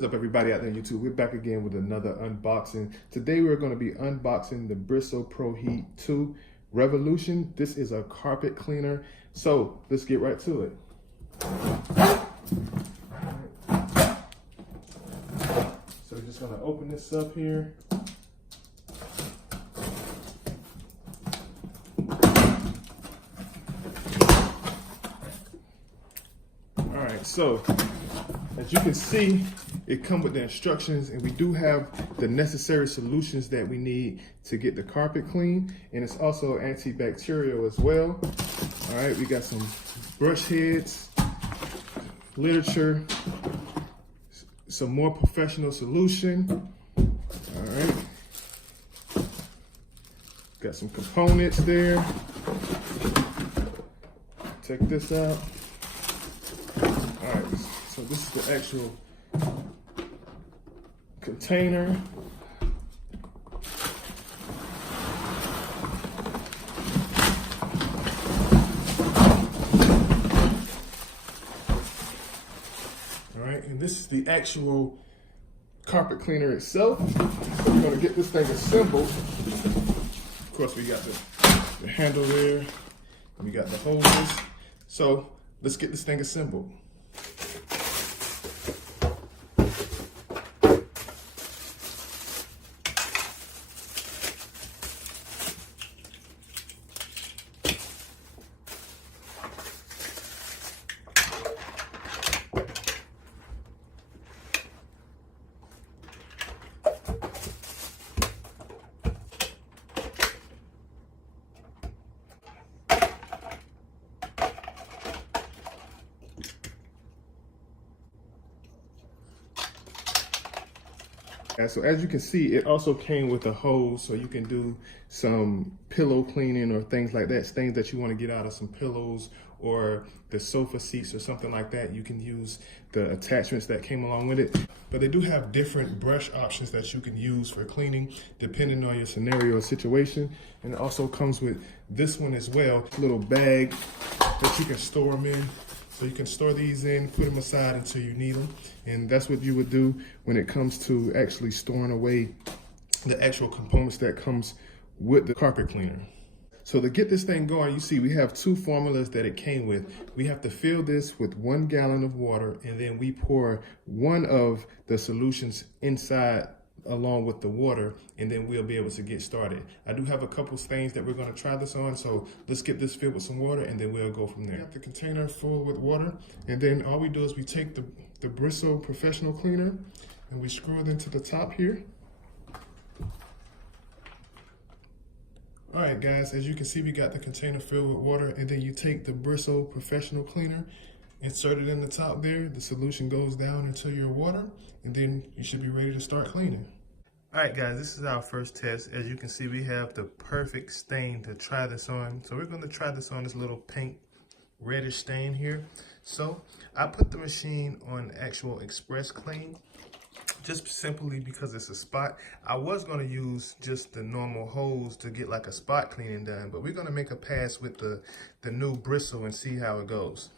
What's up, everybody out there on YouTube? We're back again with another unboxing. Today we're going to be unboxing the Bissell ProHeat 2 Revolution. This is a carpet cleaner. So let's get right to it. So we're just going to open this up here. All right, so as you can see, it comes with the instructions, and we do have the necessary solutions that we need to get the carpet clean, and it's also antibacterial as well. All right, we got some brush heads, literature, some more professional solution. All right, got some components there. Check this out. All right, so this is the actual container. All right, and this is the actual carpet cleaner itself. So we're gonna get this thing assembled. Of course, we got the handle there, and we got the hoses. So let's get this thing assembled. So as you can see, it also came with a hose, so you can do some pillow cleaning or things like that, things that you want to get out of some pillows or the sofa seats or something like that. You can use the attachments that came along with it. But they do have different brush options that you can use for cleaning depending on your scenario or situation. And it also comes with this one as well, a little bag that you can store them in. So you can store these in, put them aside until you need them. And that's what you would do when it comes to actually storing away the actual components that comes with the carpet cleaner. So to get this thing going, you see we have two formulas that it came with. We have to fill this with 1 gallon of water, and then we pour one of the solutions inside along with the water, and then we'll be able to get started. I do have a couple stains that we're going to try this on, so let's get this filled with some water and then we'll go from there. We got the container full with water, and then all we do is we take the Bissell professional cleaner and we screw it into the top here. All right, guys, as you can see, we got the container filled with water, and then you take the Bissell professional cleaner, insert it in the top there. The solution goes down into your water, and then you should be ready to start cleaning. All right, guys, this is our first test. As you can see, we have the perfect stain to try this on. So we're going to try this on this little pink reddish stain here. So I put the machine on actual express clean, just simply because it's a spot. I was going to use just the normal hose to get like a spot cleaning done, but we're going to make a pass with the new Bissell and see how it goes.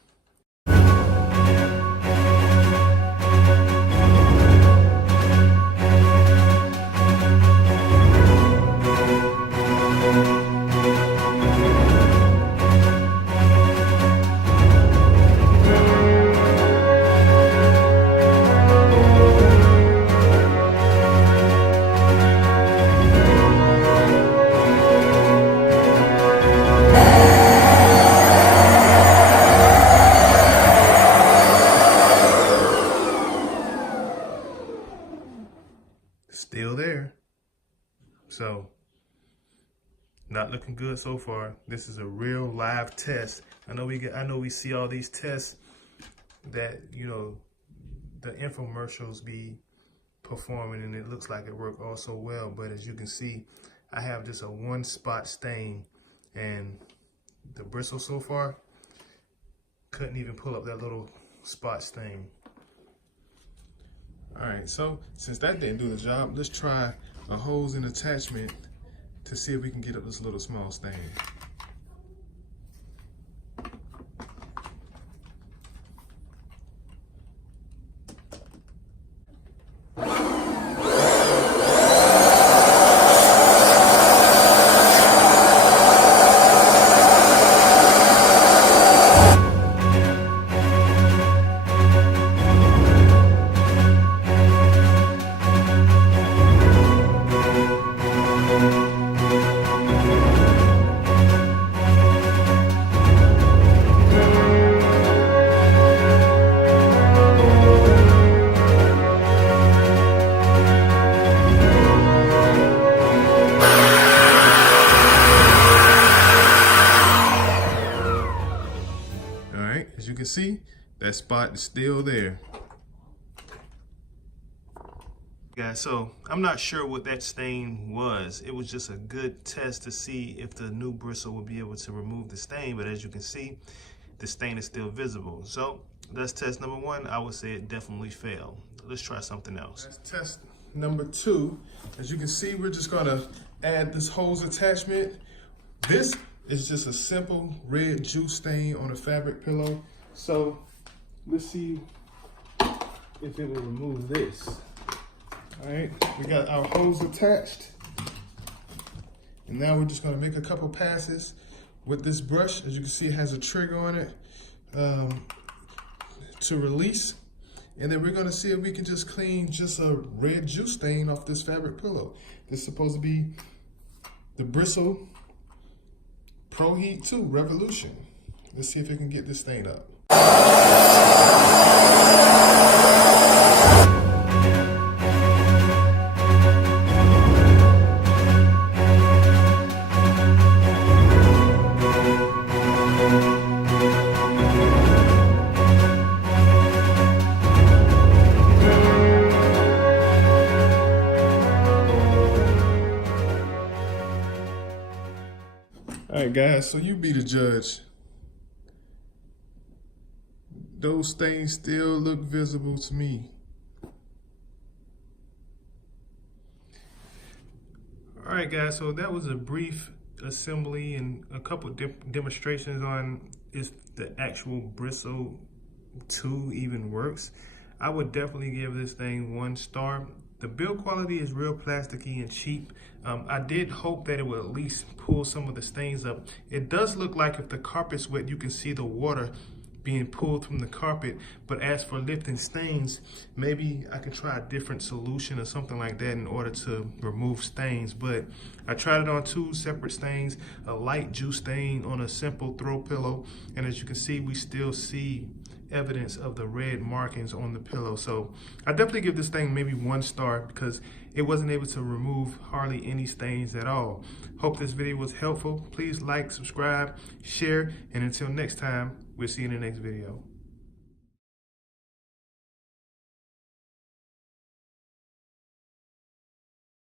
Still there. So not looking good so far. This is a real live test. I know we see all these tests that, you know, the infomercials be performing, and it looks like it worked all so well, but as you can see, I have just a 1 spot stain, and the Bissell so far couldn't even pull up that little spot stain. All right, so since that didn't do the job, let's try a hose and attachment to see if we can get up this little small stain. That spot is still there. Guys, so I'm not sure what that stain was. It was just a good test to see if the new bristle will be able to remove the stain, but as you can see, the stain is still visible. So that's test number one. I would say it definitely failed. Let's try something else. That's test number two. As you can see, we're just gonna add this hose attachment. This is just a simple red juice stain on a fabric pillow. So let's see if it will remove this. All right, we got our hose attached. And now we're just gonna make a couple passes with this brush. As you can see, it has a trigger on it to release. And then we're gonna see if we can just clean just a red juice stain off this fabric pillow. This is supposed to be the Bissell ProHeat 2 Revolution. Let's see if we can get this stain up. All right, guys, so you be the judge. Those stains still look visible to me. All right, guys, so that was a brief assembly and a couple demonstrations on if the actual Bissell 2 even works. I would definitely give this thing 1 star. The build quality is real plasticky and cheap. I did hope that it would at least pull some of the stains up. It does look like if the carpet's wet, you can see the water being pulled from the carpet. But as for lifting stains, maybe I could try a different solution or something like that in order to remove stains. But I tried it on 2 separate stains, a light juice stain on a simple throw pillow. And as you can see, we still see evidence of the red markings on the pillow. So I definitely give this thing maybe 1 star because it wasn't able to remove hardly any stains at all. Hope this video was helpful. Please like, subscribe, share, and until next time, we'll see you in the next video.